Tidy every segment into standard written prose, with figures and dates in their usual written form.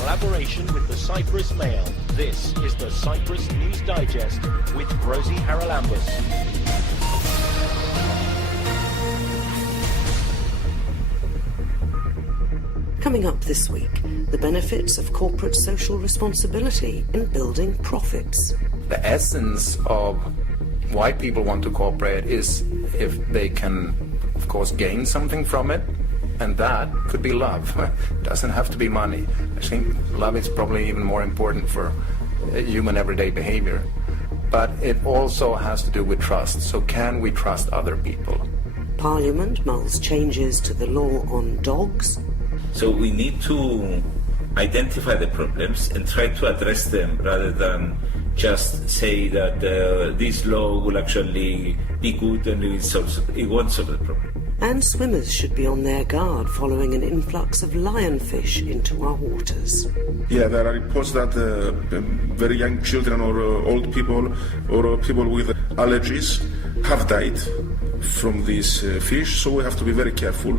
collaboration with the Cyprus Mail. This is the Cyprus News Digest with Rosie Charalambous. Coming up this week, the benefits of corporate social responsibility in building profits. The essence of why people want to cooperate is if they can, of course, gain something from it, and that could be love. It doesn't have to be money. I think love is probably even more important for human everyday behavior. But it also has to do with trust. So can we trust other people? Parliament mulls changes to the law on dogs. So we need to identify the problems and try to address them rather than just say that this law will actually be good and it won't solve the problem. And swimmers should be on their guard following an influx of lionfish into our waters. Yeah, there are reports that very young children or old people or people with allergies have died from these fish, so we have to be very careful.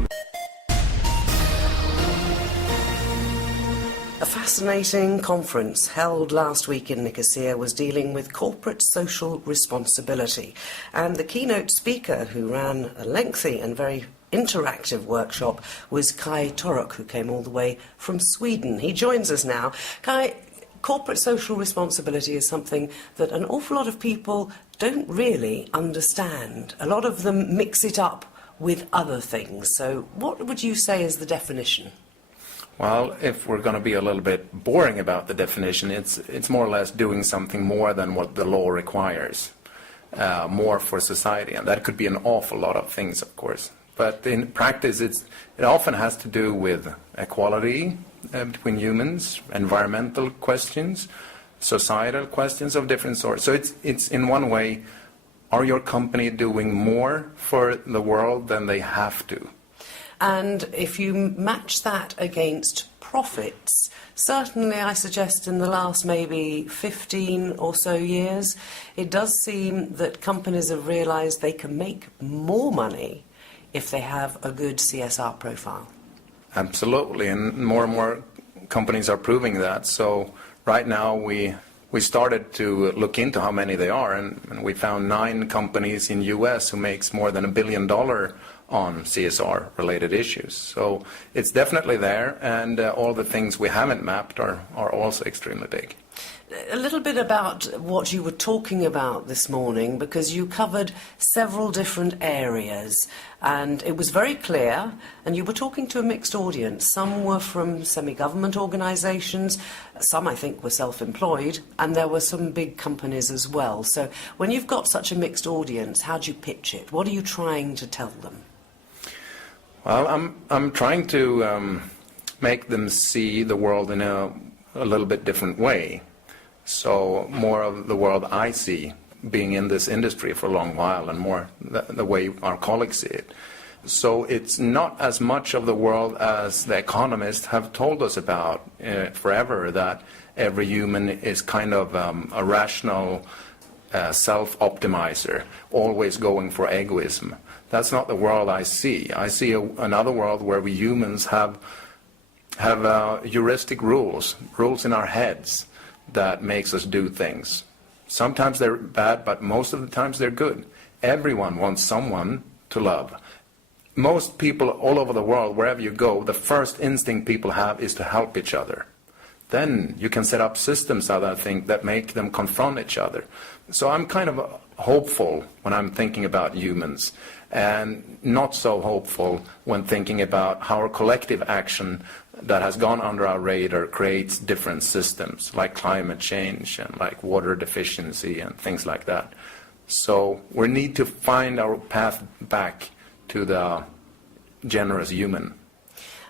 A fascinating conference held last week in Nicosia was dealing with corporate social responsibility. And the keynote speaker who ran a lengthy and very interactive workshop was Kai Torok, who came all the way from Sweden. He joins us now. Kai, corporate social responsibility is something that an awful lot of people don't really understand. A lot of them mix it up with other things. So what would you say is the definition? Well, if we're going to be a little bit boring about the definition, it's more or less doing something more than what the law requires, more for society. And that could be an awful lot of things, of course. But in practice, it often has to do with equality between humans, environmental questions, societal questions of different sorts. So it's in one way, are your company doing more for the world than they have to? And if you match that against profits, certainly I suggest in the last maybe 15 or so years, it does seem that companies have realised they can make more money if they have a good CSR profile. Absolutely, and more companies are proving that. So right now we started to look into how many they are, and we found 9 companies in US who makes more than $1 billion on CSR-related issues. So it's definitely there, and all the things we haven't mapped are also extremely big. A little bit about what you were talking about this morning, because you covered several different areas, and it was very clear, and you were talking to a mixed audience. Some were from semi-government organisations, some I think were self-employed, and there were some big companies as well. So when you've got such a mixed audience, how do you pitch it? What are you trying to tell them? Well, I'm trying to make them see the world in a little bit different way. So more of the world I see, being in this industry for a long while, and more the way our colleagues see it. So it's not as much of the world as the economists have told us about forever, that every human is kind of a rational self-optimizer, always going for egoism. That's not the world I see. I see another world where we humans have heuristic rules in our heads that makes us do things. Sometimes they're bad, but most of the times they're good. Everyone wants someone to love. Most people all over the world, wherever you go, the first instinct people have is to help each other. Then you can set up systems, I think, that make them confront each other. So I'm kind of hopeful when I'm thinking about humans, and not so hopeful when thinking about how our collective action that has gone under our radar creates different systems, like climate change and like water deficiency and things like that. So we need to find our path back to the generous human.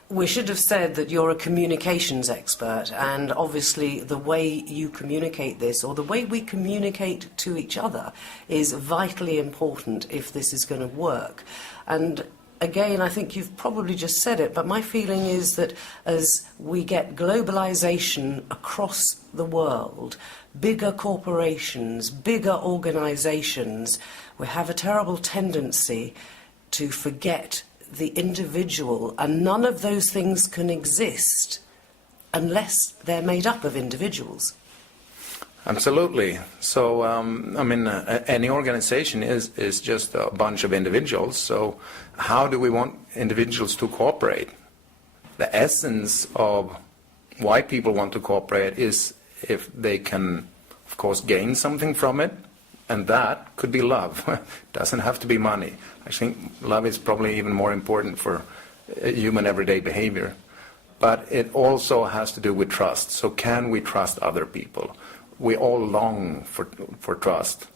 We should have said that you're a communications expert, and obviously the way you communicate this, or the way we communicate to each other, is vitally important if this is going to work. And again, I think you've probably just said it, but my feeling is that as we get globalization across the world, bigger corporations, bigger organizations, we have a terrible tendency to forget the individual, and none of those things can exist unless they're made up of individuals. Absolutely. So, any organization is just a bunch of individuals. So how do we want individuals to cooperate? The essence of why people want to cooperate is if they can, of course, gain something from it, and that could be love. It doesn't have to be money. I think love is probably even more important for human everyday behavior. But it also has to do with trust. So can we trust other people? We all long for trust.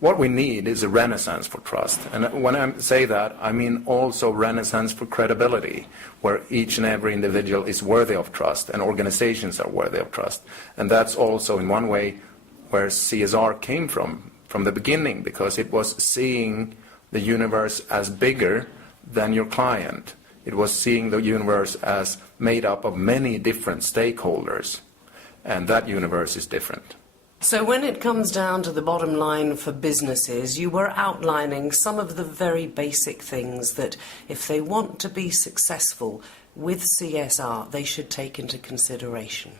What we need is a renaissance for trust. And when I say that, I mean also renaissance for credibility, where each and every individual is worthy of trust and organizations are worthy of trust. And that's also in one way where CSR came from the beginning, because it was seeing the universe as bigger than your client. It was seeing the universe as made up of many different stakeholders. And that universe is different. So when it comes down to the bottom line for businesses, you were outlining some of the very basic things that if they want to be successful with CSR, they should take into consideration.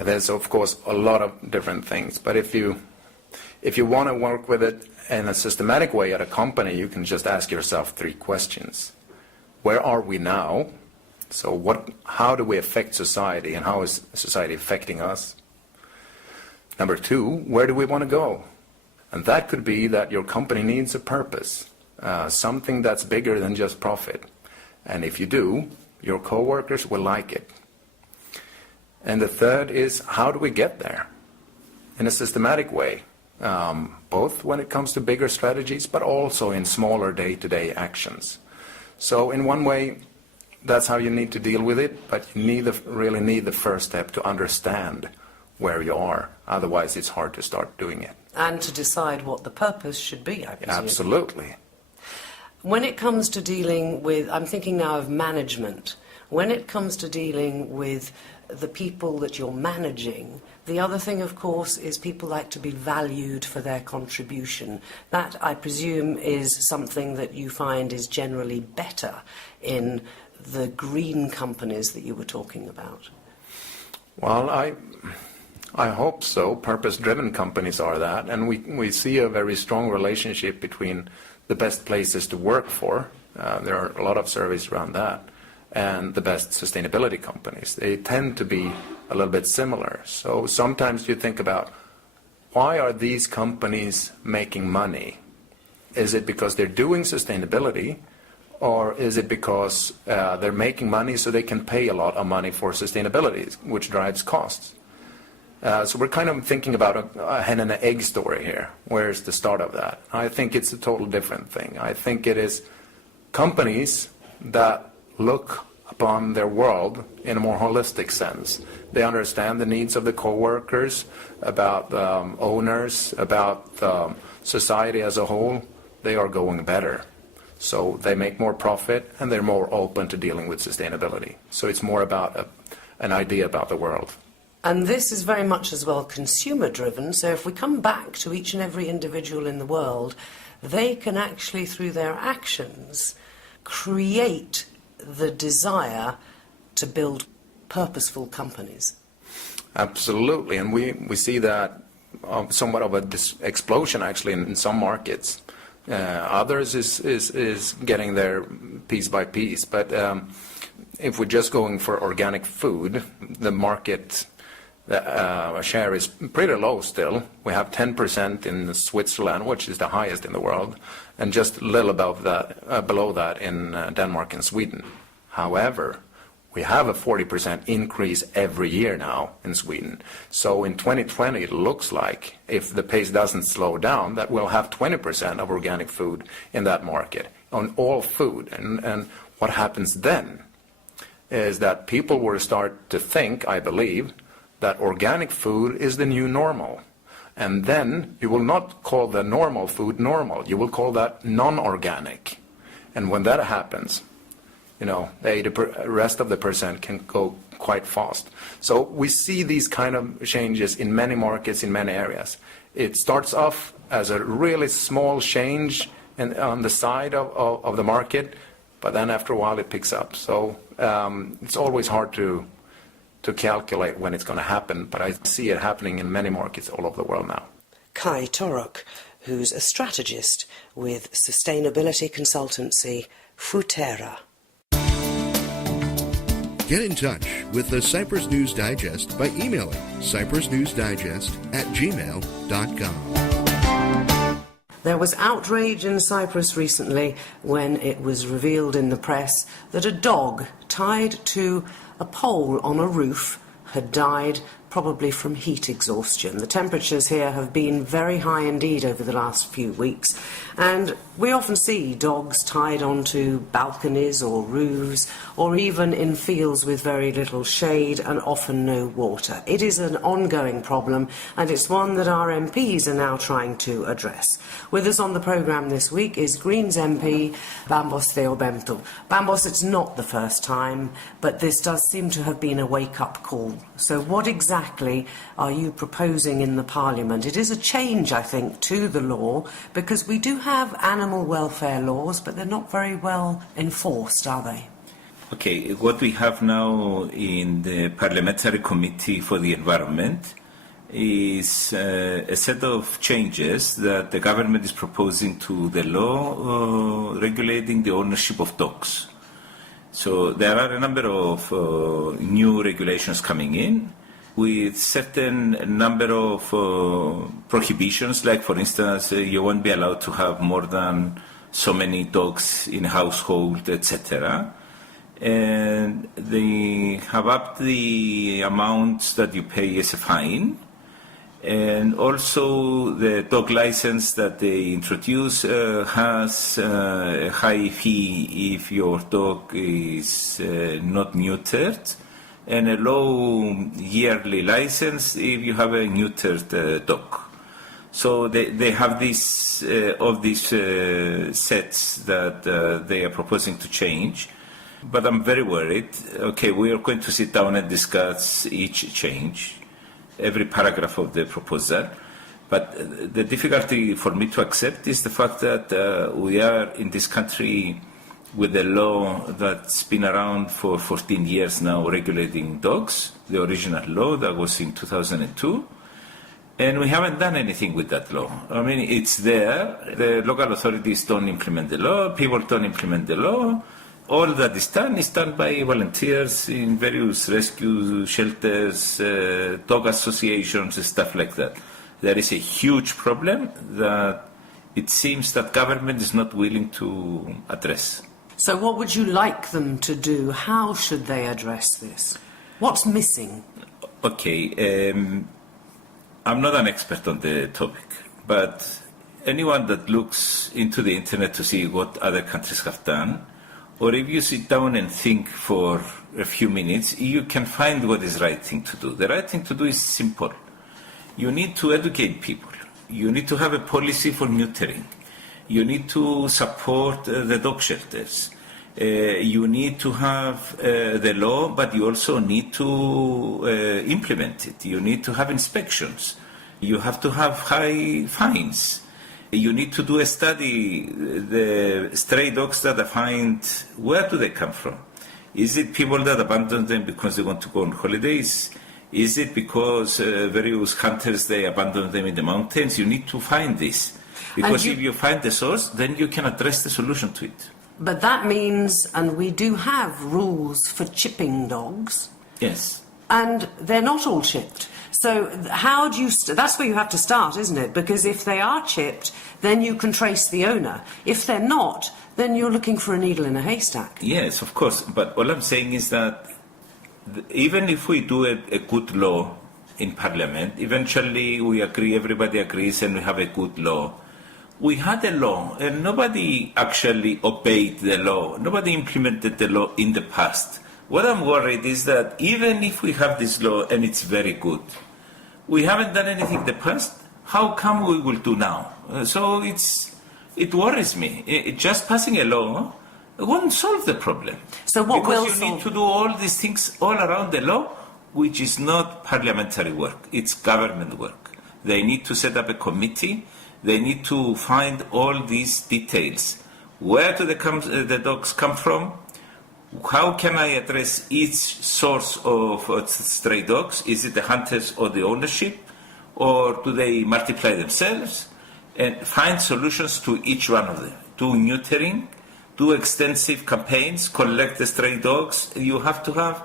There's, of course, a lot of different things. But if you want to work with it in a systematic way at a company, you can just ask yourself 3 questions. Where are we now? So how do we affect society, and how is society affecting us? Number 2, where do we want to go? And that could be that your company needs a purpose, something that's bigger than just profit. And if you do, your coworkers will like it. And the third is, how do we get there? In a systematic way, both when it comes to bigger strategies, but also in smaller day-to-day actions. So in one way, that's how you need to deal with it, but you really need the first step to understand where you are. Otherwise, it's hard to start doing it. And to decide what the purpose should be, I presume. Absolutely. When it comes to dealing with, I'm thinking now of management, when it comes to dealing with the people that you're managing, the other thing, of course, is people like to be valued for their contribution. That, I presume, is something that you find is generally better in the green companies that you were talking about. Well, I hope so. Purpose-driven companies are that, and we see a very strong relationship between the best places to work for. There are a lot of surveys around that, and the best sustainability companies. They tend to be a little bit similar. So sometimes you think about, why are these companies making money? Is it because they're doing sustainability, or is it because they're making money so they can pay a lot of money for sustainability, which drives costs? So we're kind of thinking about a hen and an egg story here. Where's the start of that? I think it's a total different thing. I think it is companies that look upon their world in a more holistic sense. They understand the needs of the co-workers, about the owners, about the society as a whole. They are going better. So they make more profit, and they're more open to dealing with sustainability. So it's more about an idea about the world. And this is very much as well consumer-driven. So if we come back to each and every individual in the world, they can actually, through their actions, create the desire to build purposeful companies. Absolutely, and we see that somewhat of an explosion actually in some markets. Others is getting there piece by piece, but if we're just going for organic food, the market share is pretty low still. We have 10% in Switzerland, which is the highest in the world, and just a little above that, below that in Denmark and Sweden. However, we have a 40% increase every year now in Sweden. So in 2020, it looks like, if the pace doesn't slow down, that we'll have 20% of organic food in that market, on all food. And what happens then is that people will start to think, I believe, that organic food is the new normal. And then you will not call the normal food normal. You will call that non-organic. And when that happens, you know, the rest of the percent can go quite fast. So we see these kind of changes in many markets, in many areas. It starts off as a really small change on the side of the market, but then after a while it picks up. So it's always hard to to calculate when it's going to happen, but I see it happening in many markets all over the world now. Kai Torok, who's a strategist with sustainability consultancy Futera. Get in touch with the Cyprus News Digest by emailing cyprusnewsdigest@gmail.com. There was outrage in Cyprus recently when it was revealed in the press that a dog tied to a pole on a roof had died, probably from heat exhaustion. The temperatures here have been very high indeed over the last few weeks, and we often see dogs tied onto balconies or roofs, or even in fields with very little shade and often no water. It is an ongoing problem, and it's one that our MPs are now trying to address. With us on the programme this week is Greens MP Bambos Theobemptou. Bambos, it's not the first time, but this does seem to have been a wake-up call. So what exactly are you proposing in the Parliament? It is a change, I think, to the law, because we do have animal welfare laws, but they're not very well enforced, are they? Okay, what we have now in the Parliamentary Committee for the Environment is a set of changes that the government is proposing to the law regulating the ownership of dogs. So there are a number of new regulations coming in with certain number of prohibitions, like for instance, you won't be allowed to have more than so many dogs in a household, etc. And they have upped the amounts that you pay as a fine. And also the dog license that they introduce has a high fee if your dog is not neutered, and a low yearly license if you have a neutered dog. So they have this of these sets that they are proposing to change. But I'm very worried. Okay, we are going to sit down and discuss each change, every paragraph of the proposal, but the difficulty for me to accept is the fact that we are in this country with a law that's been around for 14 years now regulating dogs, the original law that was in 2002, and we haven't done anything with that law. I mean, it's there, the local authorities don't implement the law, people don't implement the law. All that is done by volunteers in various rescue shelters, dog associations, and stuff like that. There is a huge problem that it seems that government is not willing to address. So what would you like them to do? How should they address this? What's missing? Okay, I'm not an expert on the topic, but anyone that looks into the internet to see what other countries have done, or if you sit down and think for a few minutes, you can find what is the right thing to do. The right thing to do is simple. You need to educate people. You need to have a policy for neutering. You need to support the dog shelters. You need to have the law, but you also need to implement it. You need to have inspections. You have to have high fines. You need to do a study, the stray dogs that are found, where do they come from? Is it people that abandon them because they want to go on holidays? Is it because various hunters, they abandon them in the mountains? You need to find this. Because if you find the source, then you can address the solution to it. But that means, and we do have rules for chipping dogs. Yes. And they're not all chipped. So how do you... that's where you have to start, isn't it? Because if they are chipped, then you can trace the owner. If they're not, then you're looking for a needle in a haystack. Yes, of course. But all I'm saying is that even if we do a good law in Parliament, eventually we agree, everybody agrees, and we have a good law. We had a law, and nobody actually obeyed the law. Nobody implemented the law in the past. What I'm worried is that even if we have this law and it's very good, we haven't done anything in the past. How come we will do now? So it worries me. Just passing a law won't solve the problem. So what will solve? Because you need to do all these things all around the law, which is not parliamentary work. It's government work. They need to set up a committee. They need to find all these details. Where do the dogs come from? How can I address each source of stray dogs? Is it the hunters or the ownership? Or do they multiply themselves? And find solutions to each one of them. Do neutering, do extensive campaigns, collect the stray dogs. You have to have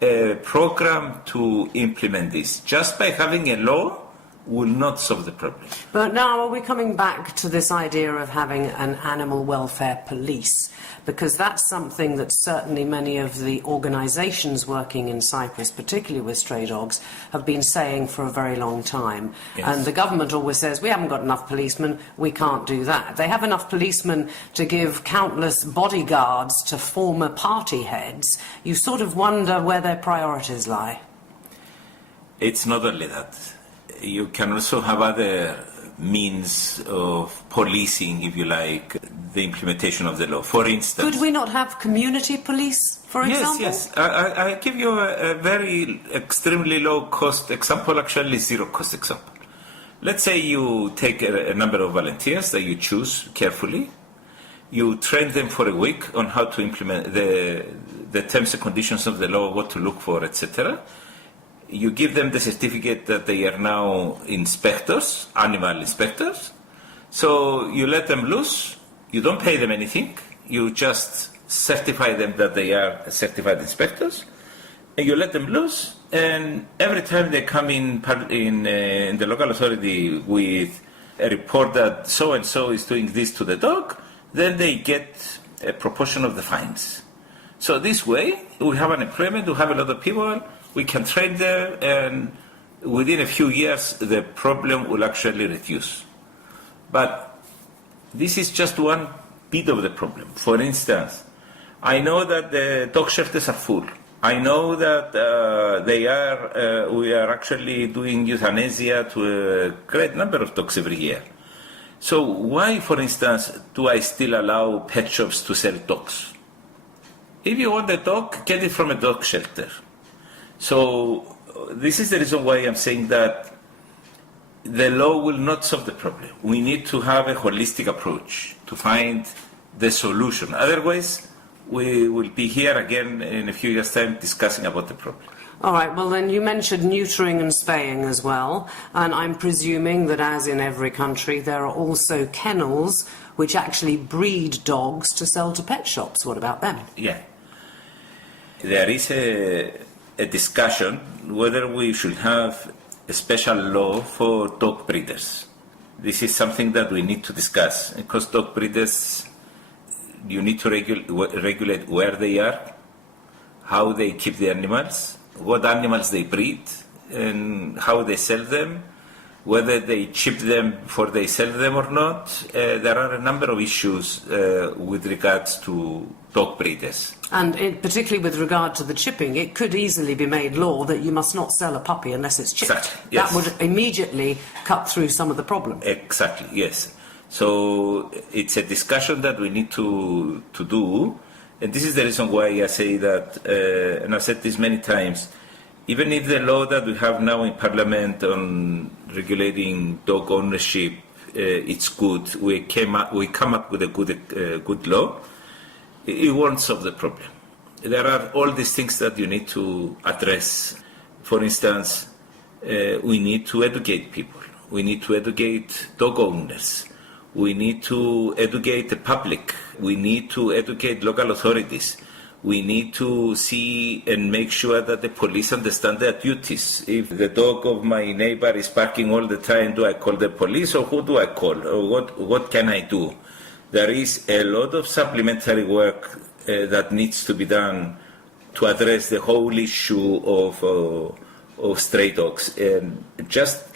a program to implement this. Just by having a law will not solve the problem. But now are we coming back to this idea of having an animal welfare police? Because that's something that certainly many of the organisations working in Cyprus, particularly with stray dogs, have been saying for a very long time. Yes. And the government always says, we haven't got enough policemen, we can't do that. They have enough policemen to give countless bodyguards to former party heads. You sort of wonder where their priorities lie. It's not only that. You can also have other means of policing, if you like, the implementation of the law. For instance... Could we not have community police, for example? Yes. I give you a very extremely low-cost example, actually zero-cost example. Let's say you take a number of volunteers that you choose carefully. You train them for a week on how to implement the terms and conditions of the law, what to look for, etc. You give them the certificate that they are now inspectors, animal inspectors. So you let them loose. You don't pay them anything. You just certify them that they are certified inspectors. And you let them loose. And every time they come in the local authority with a report that so-and-so is doing this to the dog, then they get a proportion of the fines. So this way, we have unemployment, we have a lot of people, we can train them, and within a few years, the problem will actually reduce. But this is just one bit of the problem. For instance, I know that the dog shelters are full. I know that we are actually doing euthanasia to a great number of dogs every year. So why, for instance, do I still allow pet shops to sell dogs? If you want a dog, get it from a dog shelter. So this is the reason why I'm saying that the law will not solve the problem. We need to have a holistic approach to find the solution. Otherwise, we will be here again in a few years' time discussing about the problem. All right, well then you mentioned neutering and spaying as well, and I'm presuming that as in every country there are also kennels which actually breed dogs to sell to pet shops. What about them? Yeah. There is a discussion whether we should have a special law for dog breeders. This is something that we need to discuss, because dog breeders, you need to regulate where they are, how they keep the animals, what animals they breed, and how they sell them, whether they chip them before they sell them or not. There are a number of issues with regards to dog breeders. And particularly with regard to the chipping, it could easily be made law that you must not sell a puppy unless it's chipped. Exactly, yes. That would immediately cut through some of the problem. Exactly, yes. So it's a discussion that we need to do, and this is the reason why I say that, and I've said this many times, even if the law that we have now in Parliament on regulating dog ownership, it's good, we come up with a good law, it won't solve the problem. There are all these things that you need to address. For instance, we need to educate people. We need to educate dog owners. We need to educate the public. We need to educate local authorities. We need to see and make sure that the police understand their duties. If the dog of my neighbor is barking all the time, do I call the police, or who do I call? Or what can I do? There is a lot of supplementary work that needs to be done to address the whole issue of stray dogs. And just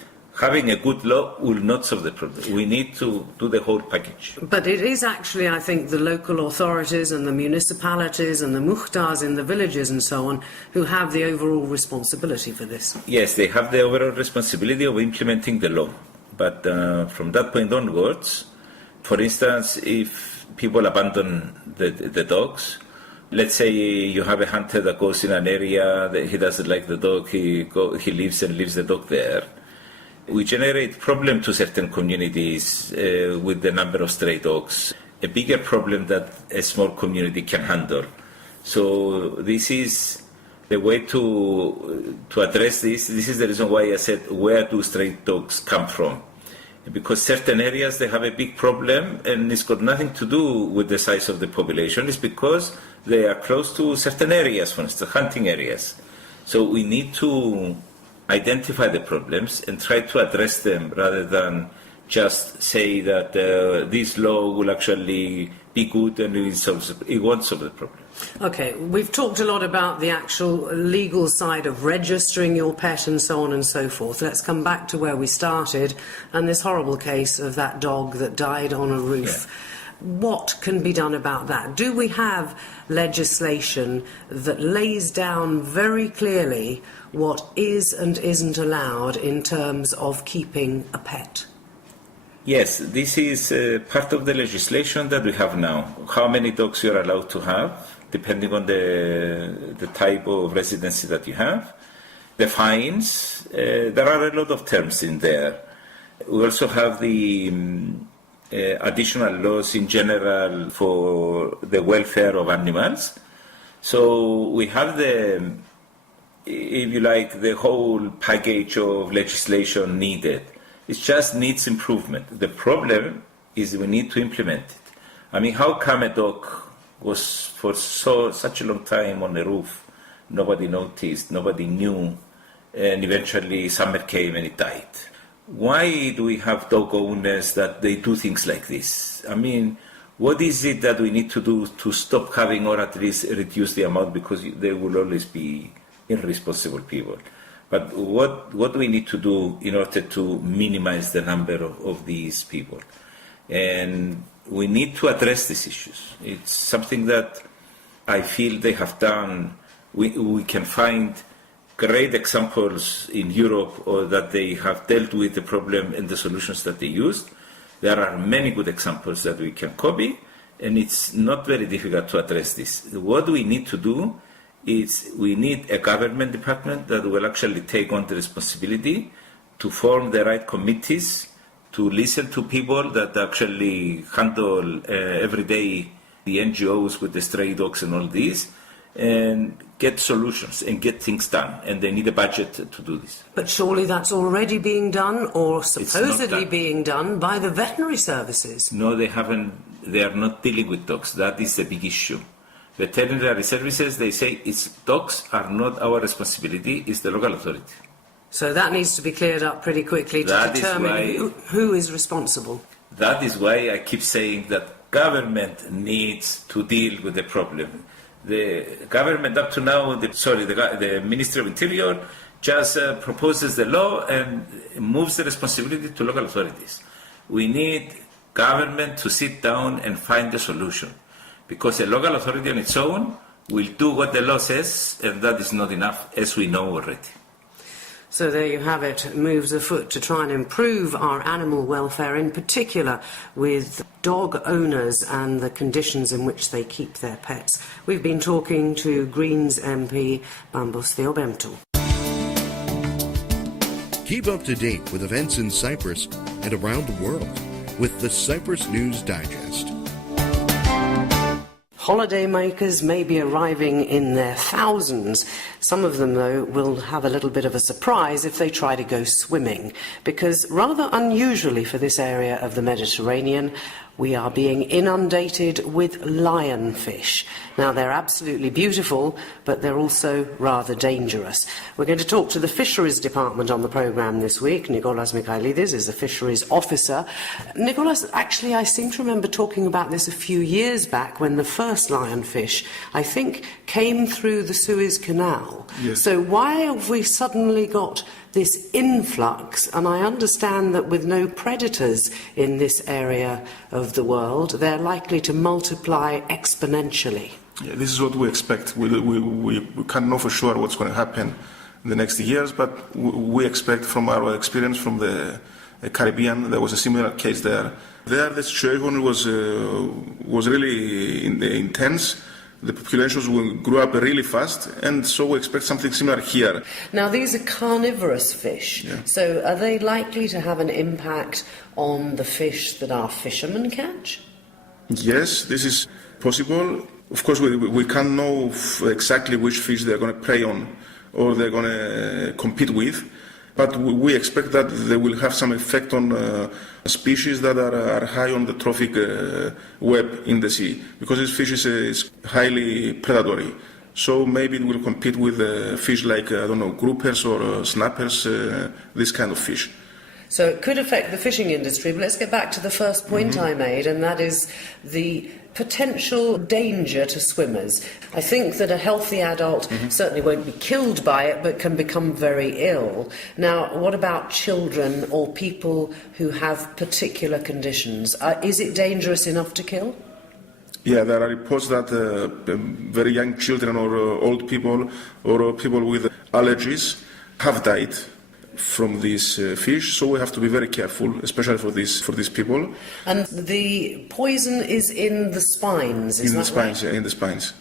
having a good law will not solve the problem. We need to do the whole package. But it is actually, I think, the local authorities and the municipalities and the muhtars in the villages and so on who have the overall responsibility for this. Yes, they have the overall responsibility of implementing the law. But from that point onwards, for instance, if people abandon the dogs, let's say you have a hunter that goes in an area that he doesn't like the dog, he leaves the dog there. We generate problem to certain communities with the number of stray dogs, a bigger problem that a small community can handle. So this is the way to address this. This is the reason why I said, where do stray dogs come from? Because certain areas, they have a big problem, and it's got nothing to do with the size of the population. It's because they are close to certain areas, for instance, hunting areas. So we need to identify the problems and try to address them rather than just say that this law will actually be good and it won't solve the problem. Okay, we've talked a lot about the actual legal side of registering your pet and so on and so forth. Let's come back to where we started and this horrible case of that dog that died on a roof. Yeah. What can be done about that? Do we have legislation that lays down very clearly what is and isn't allowed in terms of keeping a pet? Yes, this is part of the legislation that we have now. How many dogs you're allowed to have, depending on the type of residency that you have. The fines, there are a lot of terms in there. We also have the additional laws in general for the welfare of animals. So we have the, if you like, the whole package of legislation needed. It just needs improvement. The problem is we need to implement it. I mean, how come a dog was for such a long time on the roof, nobody noticed, nobody knew, and eventually summer came and it died? Why do we have dog owners that they do things like this? I mean, what is it that we need to do to stop having, or at least reduce the amount, because there will always be irresponsible people? But what do we need to do in order to minimize the number of these people? And we need to address these issues. It's something that I feel they have done. We can find great examples in Europe, or that they have dealt with the problem and the solutions that they used. There are many good examples that we can copy, and it's not very difficult to address this. What we need to do is we need a government department that will actually take on the responsibility to form the right committees, to listen to people that actually handle every day the NGOs with the stray dogs and all this, and get solutions and get things done. And they need a budget to do this. But surely that's already being done, or supposedly being done, by the veterinary services. No, they haven't. They are not dealing with dogs. That is the big issue. Veterinary services, they say dogs are not our responsibility, it's the local authority. So that needs to be cleared up pretty quickly to determine who is responsible. That is why I keep saying that government needs to deal with the problem. The government up to now, the Ministry of Interior just proposes the law and moves the responsibility to local authorities. We need government to sit down and find a solution. Because a local authority on its own will do what the law says, and that is not enough, as we know already. So there you have it, moves afoot to try and improve our animal welfare, in particular with dog owners and the conditions in which they keep their pets. We've been talking to Greens MP Bambos Theobemptou. Keep up to date with events in Cyprus and around the world with the Cyprus News Digest. Holidaymakers may be arriving in their thousands. Some of them, though, will have a little bit of a surprise if they try to go swimming, because rather unusually for this area of the Mediterranean, we are being inundated with lionfish. Now, they're absolutely beautiful, but they're also rather dangerous. We're going to talk to the Fisheries Department on the programme this week. Nicholas Michailidis is the Fisheries Officer. Nicholas, actually, I seem to remember talking about this a few years back when the first lionfish, I think, came through the Suez Canal. Yes. So why have we suddenly got this influx? And I understand that with no predators in this area of the world, they're likely to multiply exponentially. Yeah, this is what we expect. We can't know for sure what's going to happen in the next years, but we expect from our experience from the Caribbean, there was a similar case there. There, the situation was really intense. The populations grew up really fast, and so we expect something similar here. Now, these are carnivorous fish, so are they likely to have an impact on the fish that our fishermen catch? Yes, this is possible. Of course, we can't know exactly which fish they're going to prey on or they're going to compete with, but we expect that they will have some effect on species that are high on the trophic web in the sea, because this fish is highly predatory. So maybe it will compete with fish like, groupers or snappers, this kind of fish. So it could affect the fishing industry, but let's get back to the first point I made, and that is the potential danger to swimmers. I think that a healthy adult certainly won't be killed by it, but can become very ill. Now, what about children or people who have particular conditions? Is it dangerous enough to kill? Yeah, there are reports that very young children or old people or people with allergies have died from these fish, so we have to be very careful, especially for these people. And the poison is in the spines, is that right? In the spines.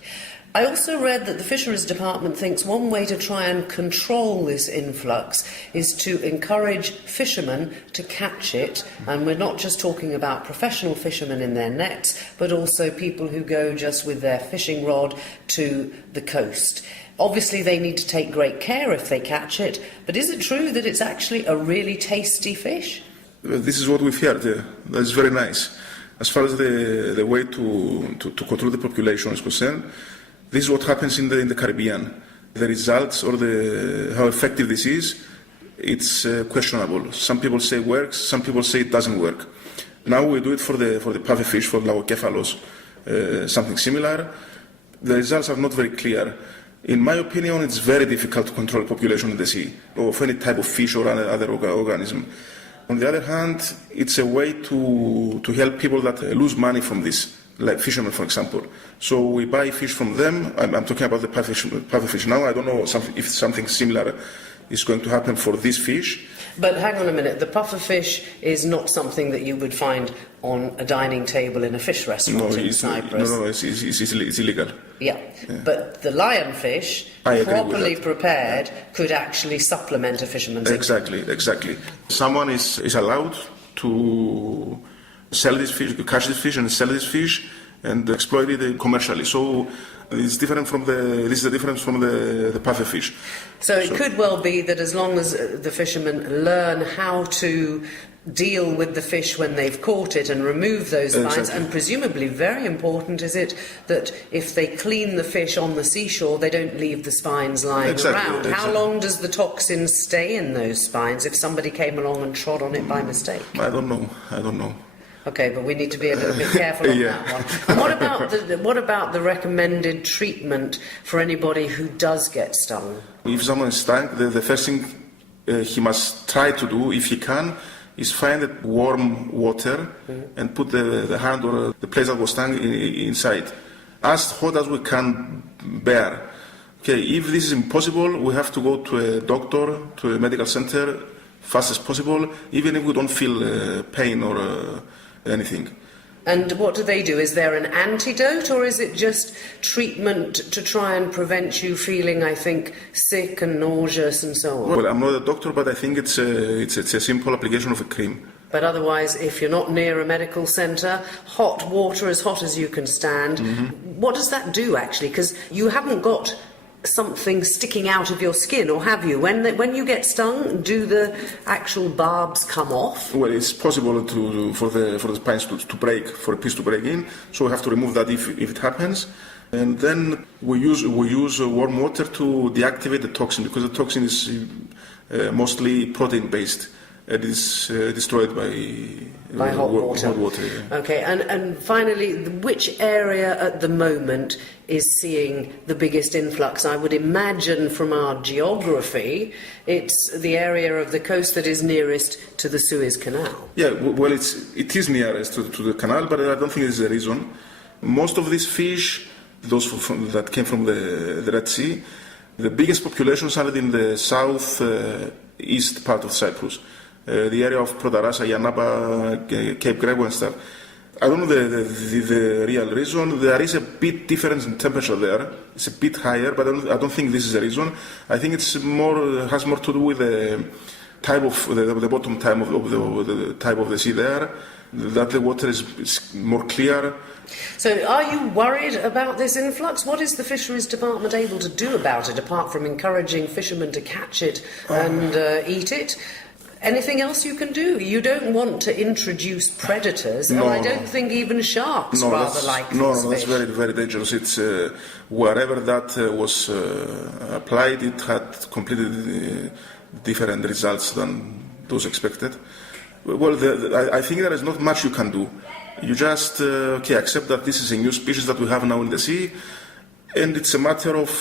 I also read that the Fisheries Department thinks one way to try and control this influx is to encourage fishermen to catch it, and we're not just talking about professional fishermen in their nets, but also people who go just with their fishing rod to the coast. Obviously, they need to take great care if they catch it, but is it true that it's actually a really tasty fish? This is what we've heard. That's very nice. As far as the way to control the population is concerned, this is what happens in the Caribbean. The results or how effective this is, it's questionable. Some people say it works, some people say it doesn't work. Now we do it for the pufferfish, for Laukephalos, something similar. The results are not very clear. In my opinion, it's very difficult to control population in the sea, of any type of fish or other organism. On the other hand, it's a way to help people that lose money from this, like fishermen, for example. So we buy fish from them. I'm talking about the pufferfish now. I don't know if something similar is going to happen for this fish. But hang on a minute, the pufferfish is not something that you would find on a dining table in a fish restaurant in Cyprus. No, it's illegal. Yeah, but the lionfish, properly prepared, could actually supplement a fisherman's income. Exactly. Someone is allowed to sell this fish, to catch this fish and sell this fish and exploit it commercially. So it's different from this is the difference from the pufferfish. So it could well be that as long as the fishermen learn how to deal with the fish when they've caught it and remove those spines, and presumably very important is it that if they clean the fish on the seashore, they don't leave the spines lying around. How long does the toxin stay in those spines if somebody came along and trod on it by mistake? I don't know. Okay, but we need to be a little bit careful on that one. What about the recommended treatment for anybody who does get stung? If someone is stung, the first thing he must try to do, if he can, is find warm water and put the hand or the place that was stung inside, as hot as we can bear. Okay, if this is impossible, we have to go to a doctor, to a medical center, fast as possible, even if we don't feel pain or anything. And what do they do? Is there an antidote, or is it just treatment to try and prevent you feeling, I think, sick and nauseous and so on? Well, I'm not a doctor, but I think it's a simple application of a cream. But otherwise, if you're not near a medical centre, hot water as hot as you can stand, what does that do, actually? Because you haven't got something sticking out of your skin, or have you? When you get stung, do the actual barbs come off? Well, it's possible for the spines to break, for a piece to break in, so we have to remove that if it happens. And then we use warm water to deactivate the toxin, because the toxin is mostly protein based. It is destroyed by hot water. Yeah. Okay, and finally, which area at the moment is seeing the biggest influx? I would imagine from our geography, it's the area of the coast that is nearest to the Suez Canal. Yeah, well, it is nearest to the canal, but I don't think it's the reason. Most of these fish, those that came from the Red Sea, the biggest populations are in the south east part of Cyprus. The area of Protarasa, Yanaba, Cape Grego and stuff. I don't know the real reason. There is a bit difference in temperature there. It's a bit higher, but I don't think this is the reason. I think it's has more to do with type of the bottom type of the type of the sea there, that the water is more clear. So are you worried about this influx? What is the Fisheries Department able to do about it, apart from encouraging fishermen to catch it and eat it? Anything else you can do? You don't want to introduce predators, and I don't think even sharks rather like these No, fish. that's very, very dangerous. It's wherever that was applied, it had completely different results than those expected. Well, I think there is not much you can do. You just accept that this is a new species that we have now in the sea, and it's a matter of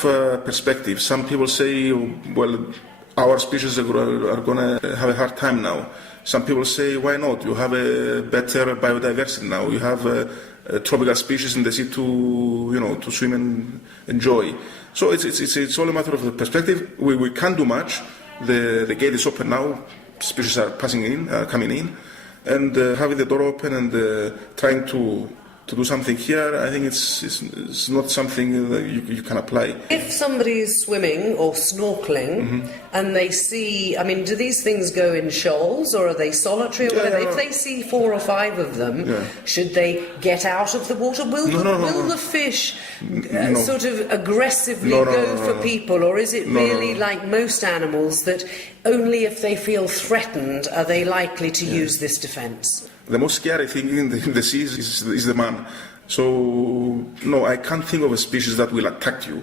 perspective. Some people say, well, our species are going to have a hard time now. Some people say, why not? You have a better biodiversity now. You have tropical species in the sea to swim and enjoy. So it's all a matter of the perspective. We can't do much. The gate is open now. Species are coming in, and having the door open and trying to do something here, I think it's not something that you can apply. If somebody is swimming or snorkeling and they see, I mean, do these things go in shoals or are they solitary or whatever? If they see 4 or 5 of them, should they get out of the water? Will the fish sort of aggressively go for people, or is it really like most animals that only if they feel threatened are they likely to use this defence? The most scary thing in the sea is the man. So, no, I can't think of a species that will attack you.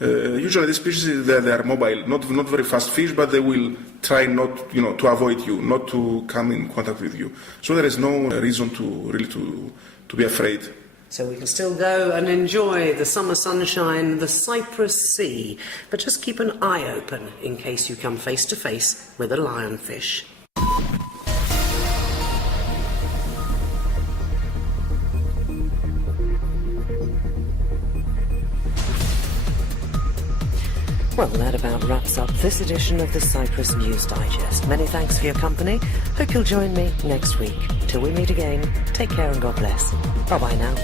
Usually these species, they are mobile, not very fast fish, but they will try not, to avoid you, not to come in contact with you. So there is no reason to be afraid. So we can still go and enjoy the summer sunshine, the Cyprus Sea, but just keep an eye open in case you come face to face with a lionfish. Well, that about wraps up this edition of the Cyprus News Digest. Many thanks for your company. Hope you'll join me next week. Till we meet again, take care and God bless. Bye-bye now.